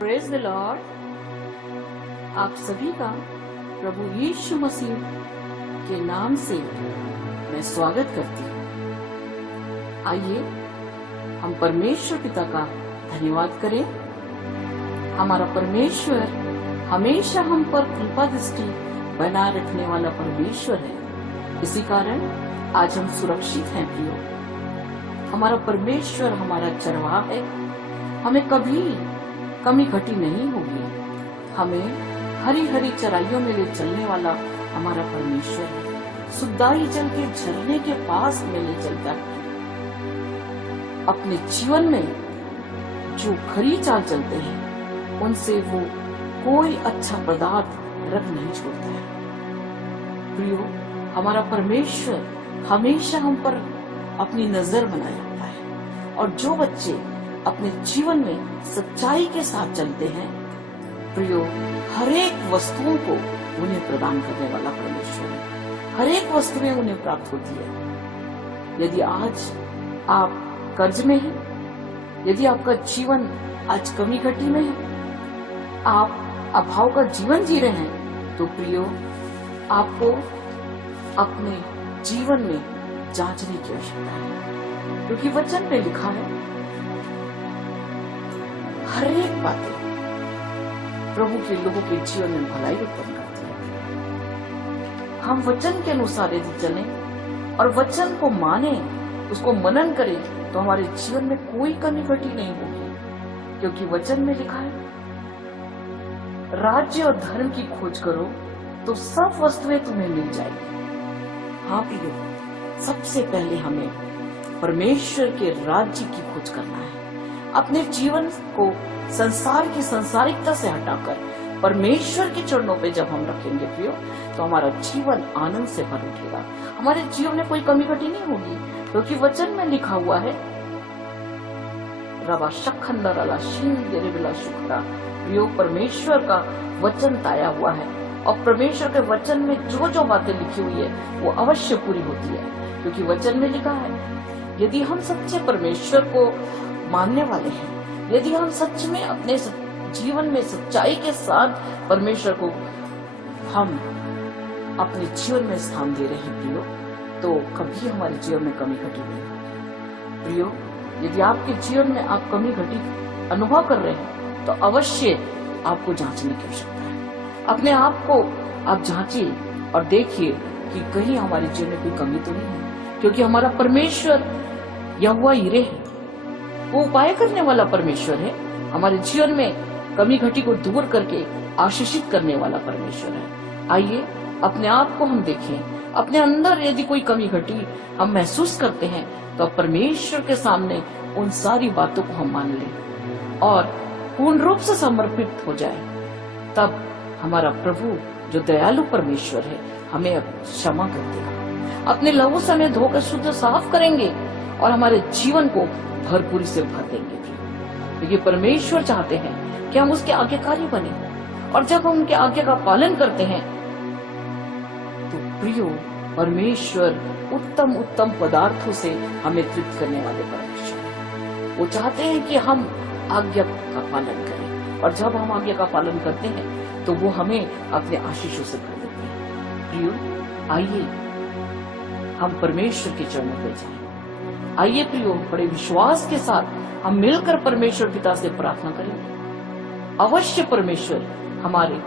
Praise the Lord. आप सभी का प्रभु यीशु मसीह के नाम से मैं स्वागत करती हूँ। आइए हम परमेश्वर पिता का धन्यवाद करें। हमारा परमेश्वर हमेशा हम पर कृपा दृष्टि बनाए रखने वाला परमेश्वर है। इसी कारण आज हम सुरक्षित हैं प्रियो। हमारा परमेश्वर हमारा चरवाहा है, हमें कभी कमी घटी नहीं होगी। हमें हरी हरी चराइयों में ले चलने वाला हमारा परमेश्वर है। सुखदाई जल के झरने के पास में ले चलता है। अपने जीवन में जो खरी चाल चलते हैं उनसे वो कोई अच्छा पदार्थ रख नहीं छोड़ता है। प्रियो, हमारा परमेश्वर हमेशा हम पर अपनी नजर बनाए रखता है। और जो बच्चे अपने जीवन में सच्चाई के साथ चलते हैं, प्रियो, हर एक वस्तुओं को उन्हें प्रदान करने वाला परमेश्वर है। हर एक वस्तुएं उन्हें प्राप्त होती है। यदि आज आप कर्ज में हैं, यदि आपका जीवन आज कमी घटी में है, आप अभाव का जीवन जी रहे हैं, तो प्रियो, आपको अपने जीवन में जांचने की आवश्यकता है। क्योंकि वचन में लिखा है, हर एक बातें प्रभु के लोगों के जीवन में भलाई उत्पन्न करती है। हम वचन के अनुसार यदि चलें और वचन को माने, उसको मनन करें, तो हमारे जीवन में कोई कमी घटी नहीं होगी। क्योंकि वचन में लिखा है, राज्य और धर्म की खोज करो तो सब वस्तुएं तुम्हें मिल जाएगी। हाँ प्रियो, सबसे पहले हमें परमेश्वर के राज्य की खोज करना है। अपने जीवन को संसार की संसारिकता से हटाकर परमेश्वर के चरणों पे जब हम रखेंगे प्रियो, तो हमारा जीवन आनंद से भर उठेगा। हमारे जीवन में कोई कमी घटी नहीं होगी। क्योंकि वचन में लिखा हुआ है, रवा शखंदरला शिंदेरेबिला शुक्रा। प्रियो, परमेश्वर का वचन ताया हुआ है और परमेश्वर के वचन में जो जो बातें लिखी हुई है वो अवश्य पूरी होती है। क्योंकि वचन में लिखा है, यदि हम सच्चे परमेश्वर को मानने वाले हैं, यदि हम सच में अपने जीवन में सच्चाई के साथ परमेश्वर को हम अपने जीवन में स्थान दे रहे हैं प्रियो, तो कभी हमारे जीवन में कमी घटी नहीं। प्रियो, यदि आपके जीवन में आप कमी घटी अनुभव कर रहे हैं, तो अवश्य आपको जांचने की आवश्यकता है। अपने आप को आप जांचिए और देखिए कि कहीं हमारे जीवन में कोई कमी तो नहीं है। क्योंकि हमारा परमेश्वर यहोवा यिरे है, वो उपाय करने वाला परमेश्वर है। हमारे जीवन में कमी घटी को दूर करके आशीषित करने वाला परमेश्वर है। आइए अपने आप को हम देखें। अपने अंदर यदि कोई कमी घटी हम महसूस करते हैं, तो परमेश्वर के सामने उन सारी बातों को हम मान लें और पूर्ण रूप से समर्पित हो जाए। तब हमारा प्रभु जो दयालु परमेश्वर है हमें क्षमा कर देगा। अपने लहू से हमें धोकर शुद्ध साफ करेंगे और हमारे जीवन को भरपूरी से भर देंगे। क्योंकि परमेश्वर चाहते हैं कि हम उसके आज्ञाकारी बने, और जब हम उनके आज्ञा का पालन करते हैं तो प्रियो, परमेश्वर उत्तम उत्तम पदार्थों से हमें तृप्त करने वाले परमेश्वर हैं। वो चाहते हैं कि हम आज्ञा का पालन करें, और जब हम आज्ञा का पालन करते हैं तो वो हमें अपने आशीषों से भर देते हैं। प्रियो, आइए हम परमेश्वर के चरणों पर जाएं। आइए प्रियो, बड़े विश्वास के साथ हम मिलकर परमेश्वर पिता से प्रार्थना करेंगे। अवश्य परमेश्वर हमारे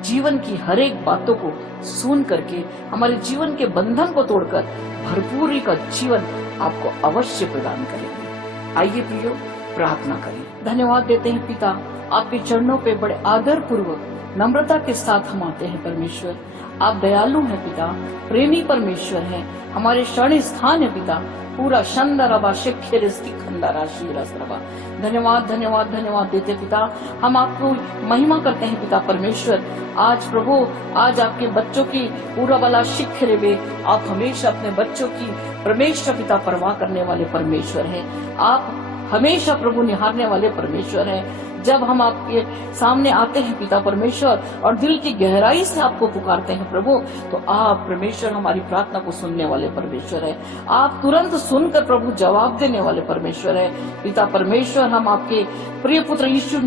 जीवन की हर एक बातों को सुन करके हमारे जीवन के बंधन को तोड़कर भरपूरी का जीवन आपको अवश्य प्रदान करेंगे। आइए प्रियो, प्रार्थना करें। धन्यवाद देते हैं पिता, आपके चरणों पे बड़े आदर पूर्वक नम्रता के साथ हम आते हैं। परमेश्वर, आप दयालु हैं पिता, प्रेमी परमेश्वर हैं, हमारे शरण स्थान है पिता। पूरा शंदरबा शिक्षित खंडरा शीरसरबा। धन्यवाद धन्यवाद धन्यवाद देते पिता, हम आपको महिमा करते हैं पिता परमेश्वर। आज प्रभु, आज आपके बच्चों की पूरा वाला शिक्षे वे, आप हमेशा अपने बच्चों की परमेश्वर पिता परवाह करने वाले परमेश्वर हैं। आप हमेशा प्रभु निहारने वाले परमेश्वर हैं। जब हम आपके सामने आते हैं पिता परमेश्वर और दिल की गहराई से आपको पुकारते हैं प्रभु, तो आप परमेश्वर हमारी प्रार्थना को सुनने वाले परमेश्वर है। आप तुरंत सुनकर प्रभु जवाब देने वाले परमेश्वर है। पिता परमेश्वर, हम आपके प्रिय पुत्र यीशु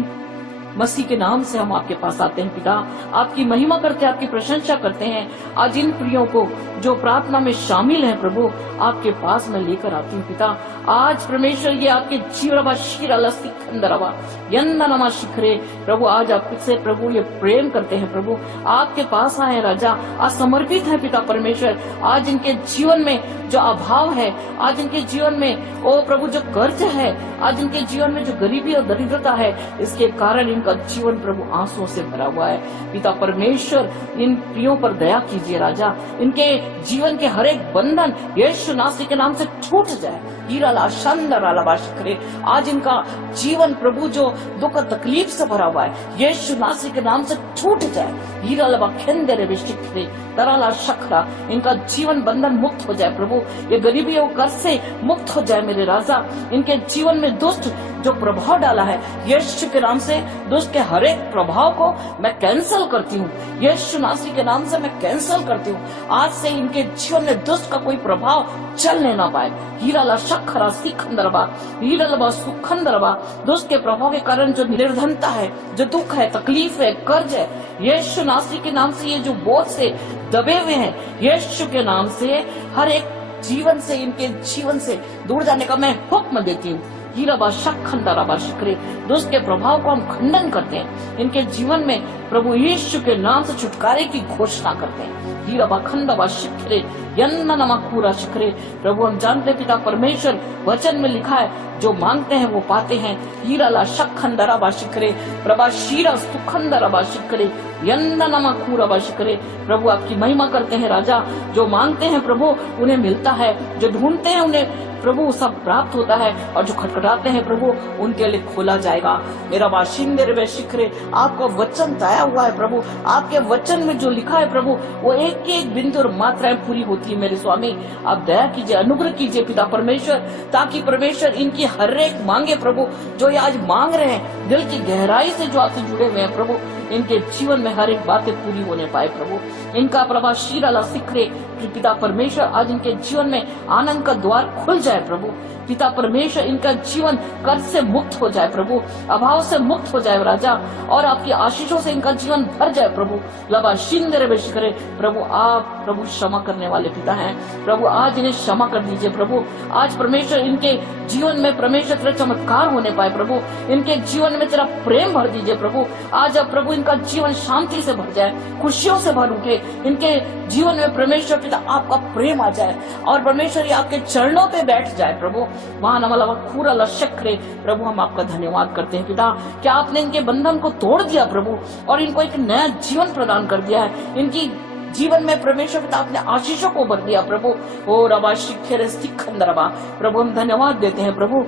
मसीह के नाम से हम आपके पास आते हैं पिता, आपकी महिमा करते हैं, आपकी प्रशंसा करते हैं। आज इन प्रियों को जो प्रार्थना में शामिल हैं प्रभु, आपके पास मैं लेकर आती हूँ पिता। आज परमेश्वर ये आपके जीवरवा शीरला सिकंदरवा यन्नमा शिखरे प्रभु, आज आपसे प्रभु ये प्रेम करते हैं प्रभु, आपके पास आए राजा, आज समर्पित है पिता परमेश्वर। आज इनके जीवन में जो अभाव है, आज इनके जीवन में ओ प्रभु जो कर्ज है, आज इनके जीवन में जो गरीबी और दरिद्रता है, इसके कारण इनका जीवन प्रभु आंसुओं से भरा हुआ है पिता परमेश्वर। इन प्रियों पर दया कीजिए राजा, इनके जीवन के हर एक बंधन यीशु नासरी के नाम से छूट जाए। हीराला शंदराला शिखरे, आज इनका जीवन प्रभु जो दुख तकलीफ से भरा हुआ है, यीशु नासरी के नाम से छूट जाए। हीराला खेंदरे शिखरे तराला शखरा, इनका जीवन बंधन मुक्त हो जाए प्रभु, ये गरीबी और कर्ज से मुक्त हो जाए मेरे राजा। इनके जीवन में दुष्ट जो प्रभाव डाला है, यीशु के नाम से दुष्ट के हर एक प्रभाव को मैं कैंसिल करती हूँ, यीशु नासरी के नाम से मैं कैंसिल करती हूँ। आज से इनके जीवन में दुष्ट का कोई प्रभाव चलने ना पाए। हीराला शखरा सिखंदरबा हीरालबा सुखंदरबा, दुष्ट के प्रभाव के कारण जो निर्धनता है, जो दुख है, तकलीफ है, कर्ज है, यीशु नासरी के नाम से ये जो बोझ से दबे हुए हैं, यीशु के नाम से हर एक जीवन से, इनके जीवन से दूर जाने का मैं हुक्म देती हूँ। हीराबा शखंदराबा शिखरे, दुष्ट के प्रभाव को हम खंडन करते हैं, इनके जीवन में प्रभु यीशु के नाम से छुटकारे की घोषणा करते हैं। हीराबा खंडबा शिखरे यन्नमा पूरा शिखरे, प्रभु हम जानते पिता परमेश्वर, वचन में लिखा है जो मांगते हैं वो पाते हैं। हीराला शखंदराबा शिखरे प्रभा शीरा सुखंदराबा शिखरे यन्नमा पूरा शिखरे, प्रभु आपकी महिमा करते हैं राजा। जो मांगते हैं प्रभु उन्हें मिलता है, जो ढूंढते हैं उन्हें प्रभु सब प्राप्त होता है, और जो खटखटाते हैं प्रभु उनके लिए खोला जाएगा। मेरा बाशिंदे रे शिखरे, आपका वचन तया हुआ है प्रभु, आपके वचन में जो लिखा है प्रभु वो एक एक बिंदु और मात्राएं पूरी होती है मेरे स्वामी। आप दया कीजिए, अनुग्रह कीजिए पिता परमेश्वर, ताकि परमेश्वर इनकी हर एक मांगे प्रभु जो ये आज मांग रहे हैं, दिल की गहराई से जो आपसे जुड़े हुए हैं प्रभु, इनके जीवन में हर एक बातें पूरी होने पाए प्रभु। इनका प्रभा शीराला सिखरे पिता परमेश्वर, आज इनके जीवन में आनंद का द्वार खुल जाए प्रभु। पिता परमेश्वर इनका जीवन कर्ज से मुक्त हो जाए प्रभु, अभाव से मुक्त हो जाए राजा, और आपकी आशीषों से इनका जीवन भर जाए प्रभु। लबा शिंदरे बेश करे प्रभु, आप प्रभु क्षमा करने वाले पिता हैं प्रभु, आज इन्हें क्षमा कर दीजिए प्रभु। आज परमेश्वर इनके जीवन में परमेश्वर तेरा चमत्कार होने पाए प्रभु, इनके जीवन में तेरा प्रेम भर दीजिए प्रभु। आज अब प्रभु इनका जीवन शांति से भर जाए, खुशियों से भर उठे, इनके जीवन में परमेश्वर पिता आपका प्रेम आ जाए, और परमेश्वर आपके चरणों पे बैठ जाए प्रभु। पूरा शक्रे प्रभु, हम आपका धन्यवाद करते हैं पिता, कि आपने इनके बंधन को तोड़ दिया प्रभु, और इनको एक नया जीवन प्रदान कर दिया है। इनकी जीवन में परमेश्वर पिता आपने आशीषों को भर दिया प्रभु। ओ रबा शिखरे सिखंदरबा, प्रभु हम धन्यवाद देते हैं प्रभु,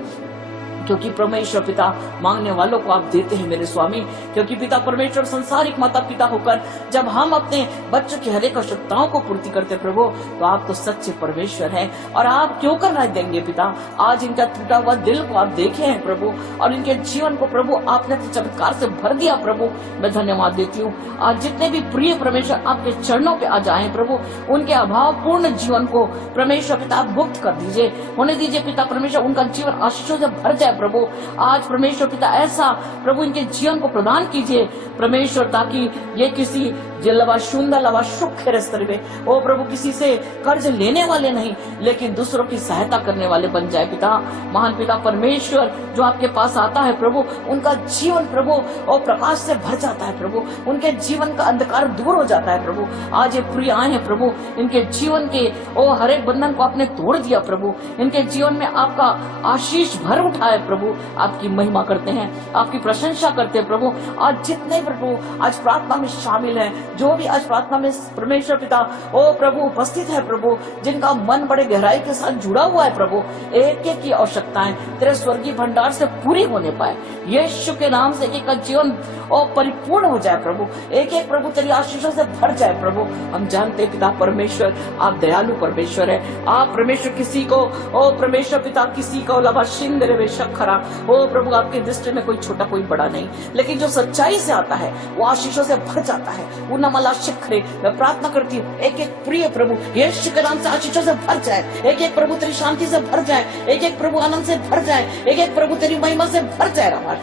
क्योंकि परमेश्वर पिता मांगने वालों को आप देते हैं मेरे स्वामी। क्योंकि पिता परमेश्वर संसारिक माता पिता होकर जब हम अपने बच्चों की हर एक आवश्यकताओं को पूर्ति करते प्रभु, तो आप तो सच्चे परमेश्वर हैं, और आप क्यों करना देंगे पिता। आज इनका टूटा हुआ दिल को आप देखे हैं प्रभु, और इनके जीवन को प्रभु आपने चमत्कार से भर दिया प्रभु। मैं धन्यवाद देती हूँ। आज जितने भी प्रिय परमेश्वर आपके चरणों पे आ जाए प्रभु, उनके अभाव पूर्ण जीवन को परमेश्वर पिता आप मुक्त कर दीजिए, होने दीजिए पिता परमेश्वर, उनका जीवन आशीषों से भर जाए प्रभु। आज परमेश्वर पिता ऐसा प्रभु इनके जीवन को प्रदान कीजिए परमेश्वर, ताकि ये किसी जलवा शुंदा लवा सुख में ओ प्रभु किसी से कर्ज लेने वाले नहीं, लेकिन दूसरों की सहायता करने वाले बन जाए पिता। महान पिता परमेश्वर, जो आपके पास आता है प्रभु, उनका जीवन प्रभु और प्रकाश से भर जाता है प्रभु, उनके जीवन का अंधकार दूर हो जाता है प्रभु। आज ये प्रिय आए हैं प्रभु, इनके जीवन के ओ हर एक बंधन को आपने तोड़ दिया प्रभु, इनके जीवन में आपका आशीष भर उठा है प्रभु। आपकी महिमा करते हैं, आपकी प्रशंसा करते हैं प्रभु। आज जितने प्रभु आज प्रार्थना में शामिल है, जो भी आज प्रार्थना में परमेश्वर पिता ओ प्रभु उपस्थित है प्रभु, जिनका मन बड़े गहराई के साथ जुड़ा हुआ है प्रभु, एक एक की आवश्यकताएं तेरे स्वर्गीय भंडार से पूरी होने पाए। यीशु के नाम से एक जीवन और परिपूर्ण हो जाए प्रभु, एक एक प्रभु तेरी आशीषों से भर जाए प्रभु। हम जानते हैं पिता परमेश्वर आप दयालु परमेश्वर है। आप परमेश्वर किसी को ओ परमेश्वर पिता किसी को लबाशिंदरे बेशक खरा ओ प्रभु, आपके दृष्टि में कोई छोटा कोई बड़ा नहीं, लेकिन जो सच्चाई से आता है वो आशीषों से भर जाता है, उन मला शिखरे, मैं प्रार्थना करती हूँ एक एक प्रिय प्रभु यीशु के नाम से आशीषों से भर जाए, एक एक प्रभु तेरी शांति से भर जाए, एक एक प्रभु आनंद से भर जाए, एक एक प्रभु तेरी महिमा से भर जाए। रामा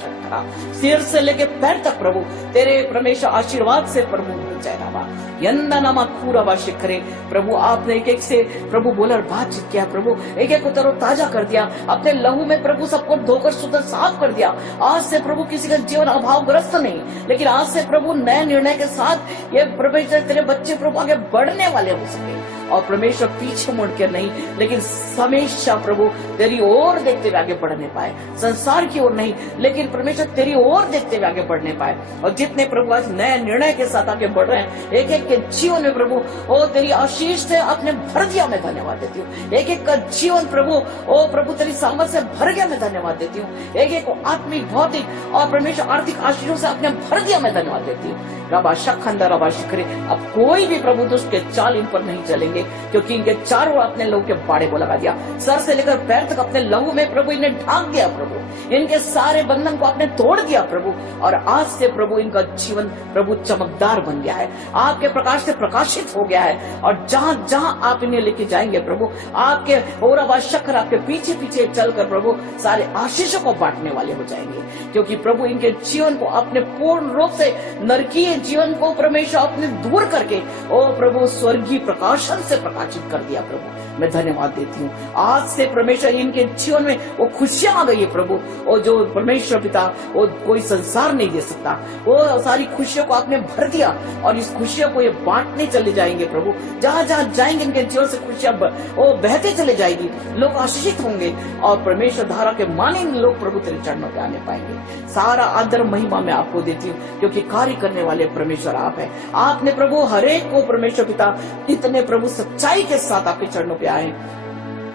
सिर से लेके पैर तक प्रभु तेरे परमेश्वर आशीर्वाद से प्रभु भर जाए। रामा यंदा नामा खूरा शिखरे, प्रभु आपने एक एक से प्रभु बोला और बातचीत किया, प्रभु एक एक को तरो ताजा कर दिया, अपने लहू में प्रभु सबको धोकर शुद्ध साफ कर दिया। आज से प्रभु किसी का जीवन अभावग्रस्त नहीं, लेकिन आज से प्रभु नए निर्णय के साथ ये परमेश्वर तेरे बच्चे प्रभु आगे बढ़ने वाले हो सके, और परमेश्वर पीछे मुड़ के नहीं लेकिन हमेशा प्रभु तेरी ओर देखते हुए आगे बढ़ने पाए, संसार की ओर नहीं लेकिन परमेश्वर तेरी ओर देखते हुए आगे बढ़ने पाए। और जितने प्रभु आज नए निर्णय के साथ आगे बढ़ रहे हैं, एक एक के जीवन में प्रभु ओ तेरी आशीष से आपने भर दिया, मैं धन्यवाद देती हूँ। एक एक का जीवन प्रभु ओ प्रभु तेरी सामर्थ से भर गया, मैं धन्यवाद देती हूँ। एक एक को आत्मिक भौतिक और परमेश्वर आर्थिक आशीषों से आपने भर दिया, मैं धन्यवाद देती हूँ। रबा शखंदा रबा शिखरे, अब कोई भी प्रभु दुष्ट के चाल इन पर नहीं चलेंगे, क्योंकि इनके चारों अपने लहू के बाड़े को लगा दिया, सर से लेकर पैर तक अपने लहू में प्रभु इन्हें ढांक दिया। प्रभु इनके सारे बंधन को आपने तोड़ दिया प्रभु, और आज से प्रभु इनका जीवन प्रभु चमकदार बन गया है, आपके प्रकाश से प्रकाशित हो गया है। और जहां जहां आप इन्हें लेके जाएंगे प्रभु, आपके और शक्र आपके पीछे पीछे चलकर प्रभु सारे आशीषों को बांटने वाले हो जाएंगे, क्योंकि प्रभु इनके जीवन को अपने पूर्ण रूप से नरकीय जीवन को परमेश्वर अपने दूर करके ओ प्रभु स्वर्गीय प्रकाशन से प्रकाशित कर दिया। प्रभु मैं धन्यवाद देती हूँ। आज से परमेश्वर इनके जीवन में वो खुशियां आ गई है प्रभु, और जो परमेश्वर पिता वो कोई संसार नहीं दे सकता, वो सारी खुशियों को आपने भर दिया, और इस खुशियों को ये बांटने चले जाएंगे प्रभु। जहां जहां जाएंगे इनके जीवन से खुशियां वो बहते चले जाएगी, लोग आशीषित होंगे, और परमेश्वर धारा के मानेंगे लोग प्रभु तेरे चरणों पे आने पाएंगे। सारा आदर महिमा मैं आपको देती हूँ, क्योंकि कार्य करने वाले परमेश्वर आप है। आपने प्रभु हरेक को परमेश्वर पिता इतने प्रभु सच्चाई के साथ आपके चरणों पे आए,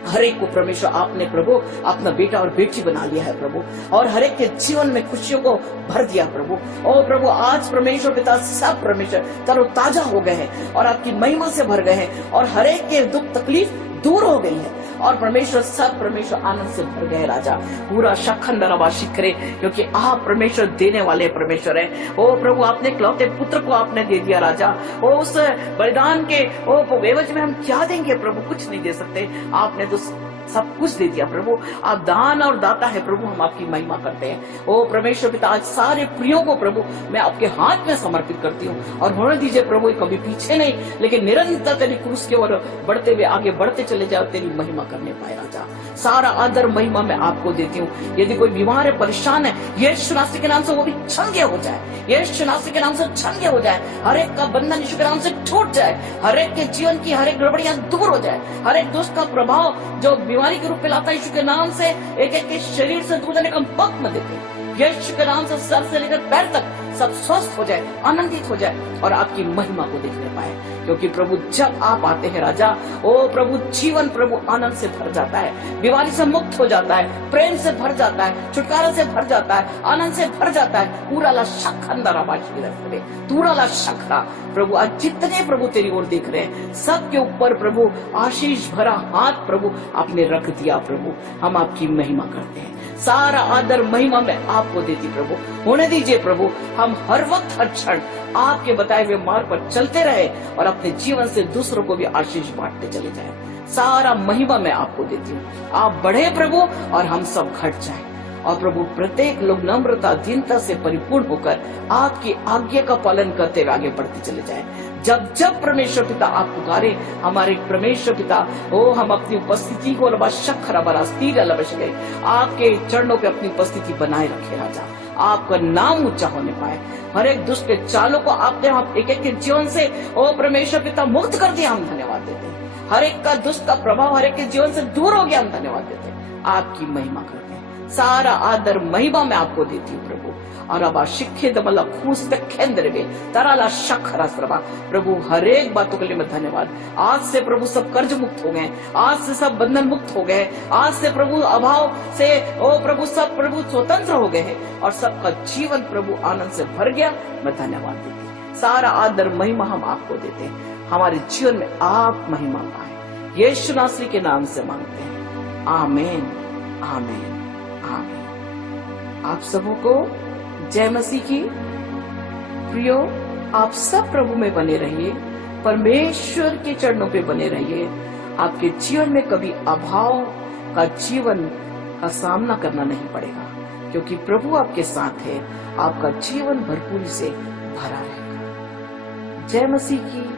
हर एक को परमेश्वर आपने प्रभु अपना बेटा और बेटी बना लिया है प्रभु, और हर एक के जीवन में खुशियों को भर दिया प्रभु। और प्रभु आज परमेश्वर पिता सब परमेश्वर तरोताजा हो गए हैं और आपकी महिमा से भर गए हैं, और हर एक के दुख तकलीफ दूर हो गई है, और परमेश्वर सब परमेश्वर आनंद से भर गए। राजा पूरा शखंडरवा शिखरे, क्योंकि आप परमेश्वर देने वाले परमेश्वर है। ओ प्रभु आपने इकलौते पुत्र को आपने दे दिया राजा, ओ उस बलिदान के ओ एवज में हम क्या देंगे प्रभु, कुछ नहीं दे सकते, आपने तो सब कुछ दे दिया प्रभु। आप दान और दाता है प्रभु, हम आपकी महिमा करते हैं। ओ परमेश्वर पिता आज सारे प्रियों को प्रभु मैं आपके हाथ में समर्पित करती हूँ, और होने दीजिए प्रभु कभी पीछे नहीं लेकिन निरंतर तेरी क्रूस के ओर बढ़ते हुए आगे बढ़ते चले जाओ, तेरी महिमा करने पाए। राजा सारा आदर महिमा मैं आपको देती हूँ। यदि कोई बीमार है परेशान है, यीशु नासरी के नाम से वो भी छंगे हो जाए, यीशु नासरी के नाम से छंगे हो जाए, हर एक का बंधन यीशु के नाम से टूट जाए, हर एक के जीवन की हर एक गड़बड़ियां दूर हो जाए, हर एक दुष्ट का प्रभाव जो बीमारी के रूप में लाता है यीशु के नाम से एक एक के शरीर से दूर जाने का वक्त न देते, यीशु के नाम से सर से लेकर पैर तक सब स्वस्थ हो जाए, आनंदित हो जाए, और आपकी महिमा को देखने पाए। क्योंकि प्रभु जब आप आते हैं राजा, ओ प्रभु जीवन प्रभु आनंद से भर जाता है, बीमारी से मुक्त हो जाता है, प्रेम से भर जाता है, छुटकारा से भर जाता है, आनंद से भर जाता है। पूरा ला शखरा प्रभु आज जितने प्रभु तेरी ओर देख रहे हैं सबके ऊपर प्रभु आशीष भरा हाथ प्रभु आपने रख दिया। प्रभु हम आपकी महिमा करते हैं, सारा आदर महिमा मैं आपको देती प्रभु। होने दीजिए प्रभु हम हर वक्त हर क्षण आपके बताए हुए मार्ग पर चलते रहे, और अपने जीवन से दूसरों को भी आशीष बांटते चले जाए। सारा महिमा मैं आपको देती हूँ। आप बढ़े प्रभु और हम सब घट जाए, और प्रभु प्रत्येक लोग नम्रता दीनता से परिपूर्ण होकर आपकी आज्ञा का पालन करते हुए आगे बढ़ते चले जाए। जब जब परमेश्वर पिता आप पुकारे, हमारे परमेश्वर पिता ओ हम अपनी उपस्थिति को आपके चरणों पे अपनी उपस्थिति बनाए रखे। राजा आपका नाम ऊंचा होने पाए, हर एक दुष्ट के चालों को आपने हम एक एक के जीवन से ओ परमेश्वर पिता मुक्त कर दिया, हम धन्यवाद देते हैं। हर एक का दुष्ट का प्रभाव हर एक के जीवन से दूर हो गया, हम धन्यवाद देते हैं। आपकी महिमा करते हैं, सारा आदर महिमा मैं आपको देती हूँ प्रभु। और अब शिक्षे दमला खूस केंद्र में तराला शखरा सरवा प्रभु हर एक बातों के लिए मैं धन्यवाद। आज से प्रभु सब कर्ज मुक्त हो गए, आज से सब बंधन मुक्त हो गए, आज से प्रभु अभाव से ओ प्रभु सब प्रभु स्वतंत्र हो गए हैं, और सबका जीवन प्रभु आनंद से भर गया। मैं धन्यवाद देती, सारा आदर महिमा हम आपको देते हैं। हमारे जीवन में आप महिमा पाए, यीशु नासरी के नाम से मांगते हैं, आमीन आमीन आमीन। आप सबों को जय मसीह की प्रियो आप सब प्रभु में बने रहिए, परमेश्वर के चरणों पे बने रहिए। आपके जीवन में कभी अभाव का जीवन का सामना करना नहीं पड़ेगा, क्योंकि प्रभु आपके साथ है। आपका जीवन भरपूरी से भरा रहेगा। जय मसीह की।